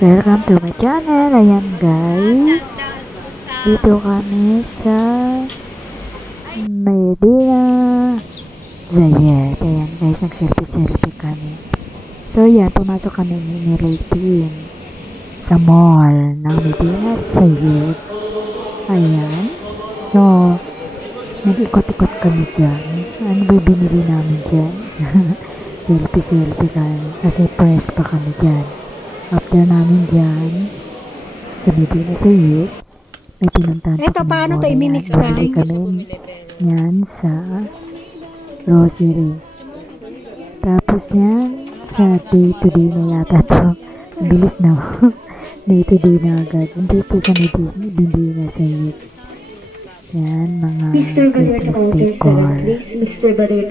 Welcome to my channel. Ayan guys, dito kami sa Medina Zayed. Ayan guys, nag-selfie kami. So yan, pumasok kami ni Rating sa mall ng Medina Zayed. Ayan, so nag-ikot-ikot kami dyan. Ano ba binili namin dyan? selfie kami kasi press pa kami dyan. After namin dyan sa Medina Zayed, may pinuntahan pa ito, paano ito imimix na? Bumili kami yan sa grocery. Tapos yan, sa day to day na yata ito. Ang bilis na. Day to day na agad. Hindi po sa Medina Zayed. Yan, mga Christmas decor.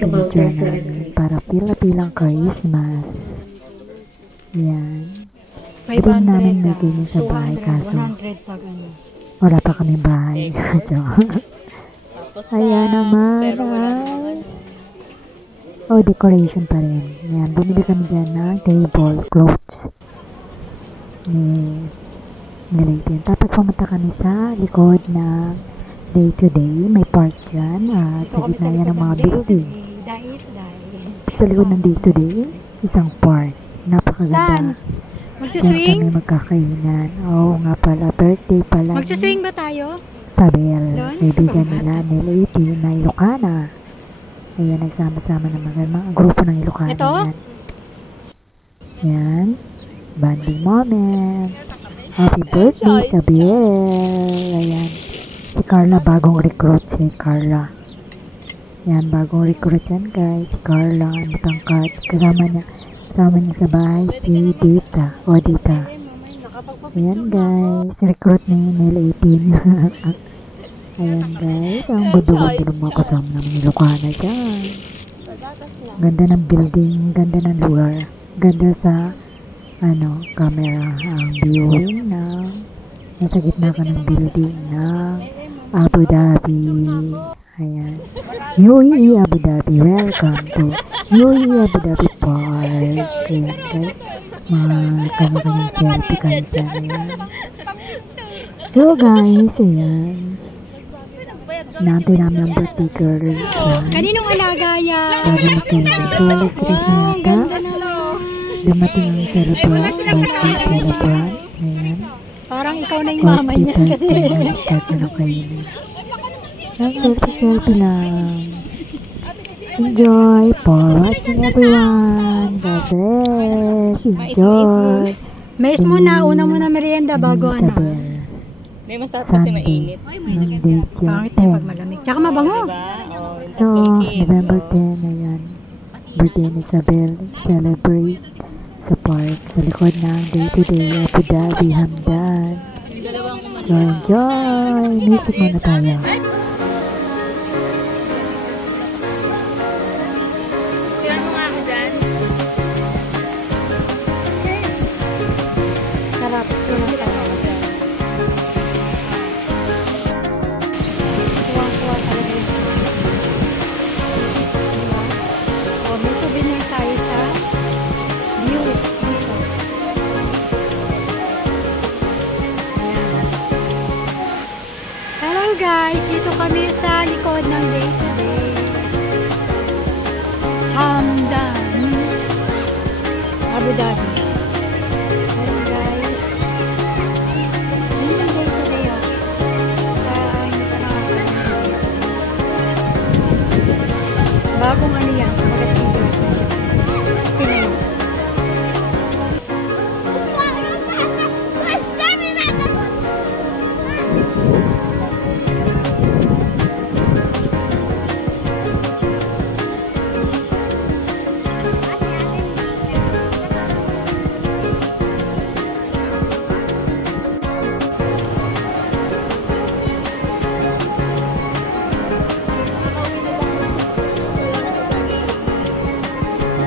Pinidyo namin para pila-pilang Christmas. Yan. Ito namin naging sa bahay kaso wala pa kami bahay. Ayan naman ay decoration pa rin. Yan, bumili kami dyan ng table clothes ni Layton. Tapos pumunta kami sa likod na day to day. May park dyan at sa gitna yan ng mga building. Sa likod ng day to day, isang park. Napakaganda. Magsiswing? Kami magkakainan. Oo nga pala, birthday pala. Magsiswing ba tayo? Sabel, kaibigan nila ni Layton na Ilocana. Ayan, nagsama-sama ng mga grupo ng Ilocana. Ito? Yan. Banding moment. Happy birthday, Sabel. Ayan. Si Carla, bagong recruit si Carla. Yan, bagong recruit yan guys. Si Carla, matangkad. Kasama niya sa bahay si Dita. O Dita. Ayan guys, recruit ni Nel 18. Ayan guys, ang gundo-gundo ng mga kasama namin ni Lucana dyan. Ganda ng building, ganda ng lugar. Ganda sa camera ang viewing na nasa gitna ka ng building ng Abu Dhabi. Ayan. UAE Abu Dhabi. Welcome to UAE Abu Dhabi Park. Ayan guys. Mga kanya-kanyang selfie kami dyan. So guys, ayan. Natin namin ang birthday girl. Kaninong alaga yan? Sabi ni Kendall. So alas 3 na yata. Dumating ang celebrant. Birthday celebrant. Ayan. Parang ikaw na yung mama niya kasi. Start na lang kayo. Selfie lang. Enjoy for watching everyone. God bless. Enjoy. Mais muna, una muna merienda bago ano. May masarap kasi mainit. Pangit na pag malamig. Tsaka mabango. So, November 10, ayan. Birthday ni Isabel. Celebrate sa park. Sa likod ng day to day Abu Dhabi Hamdan. So, enjoy. Music muna tayo. Sarap. Tuwang-tuwa talaga yun. May souvenir tayo sa views dito. Ayan. Hello guys! Dito kami sa likod ng day to day. Hamdan, Abu Dhabi. Ayan guys. Yun yung day to day oh. Hindi pa nakakalimutan. Bagong ano yan.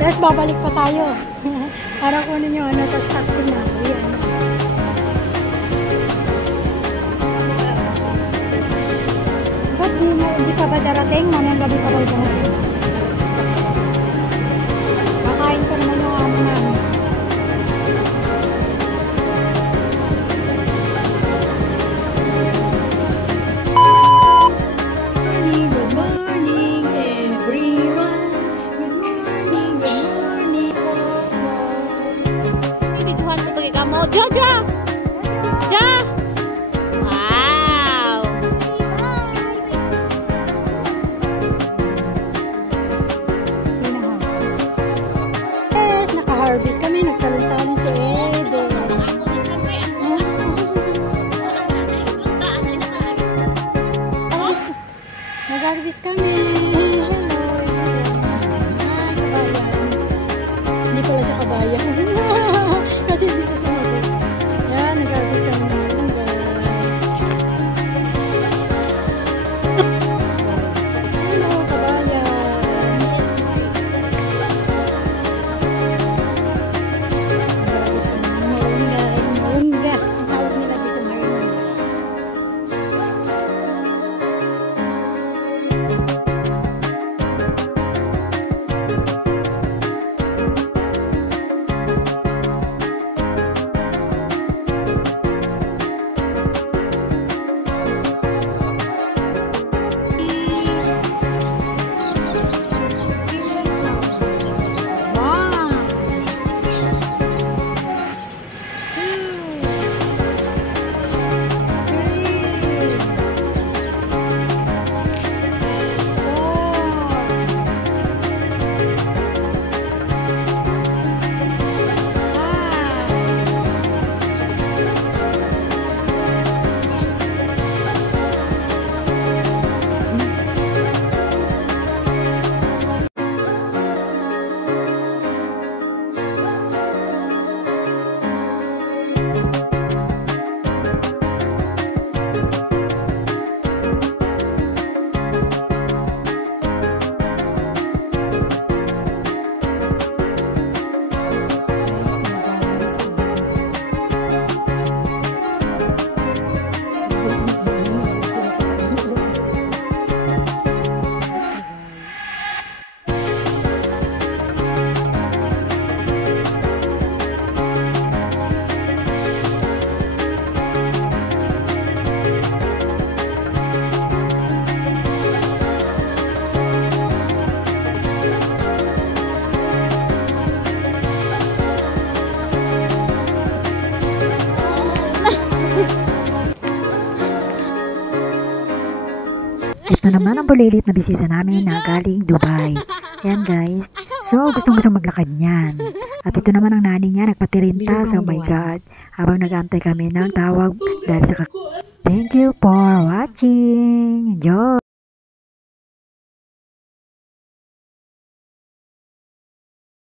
Tapos babalik pa tayo. Para kunin yung ano, tapos taxi na. Ayan. Ba't di ka ba darating? Mamayang gabi pa kayo darating. Kakain ko naman yung Jojo! Jo! Wow! Yes, naka-harvest kami. Nagtalong-talong si Ede. Nag-harvest kami. Ay, kabayan. Hindi pala siya kabayan. Kasi hindi siya sumagot. Yan, nag-harvest kami ng malunggay. Hello, kabayan. Nag-harvest kami ng malunggay. Malunggay. Ang tawag nila dito, malunggay. Ito naman ang bulilit na bisita namin na galing Dubai. Yan guys. So, gustong maglakad niyan. At ito naman ang nani niya, nagpatirinta. So, oh my God. Habang nag-aantay kami ng tawag dahil sa Thank you for watching.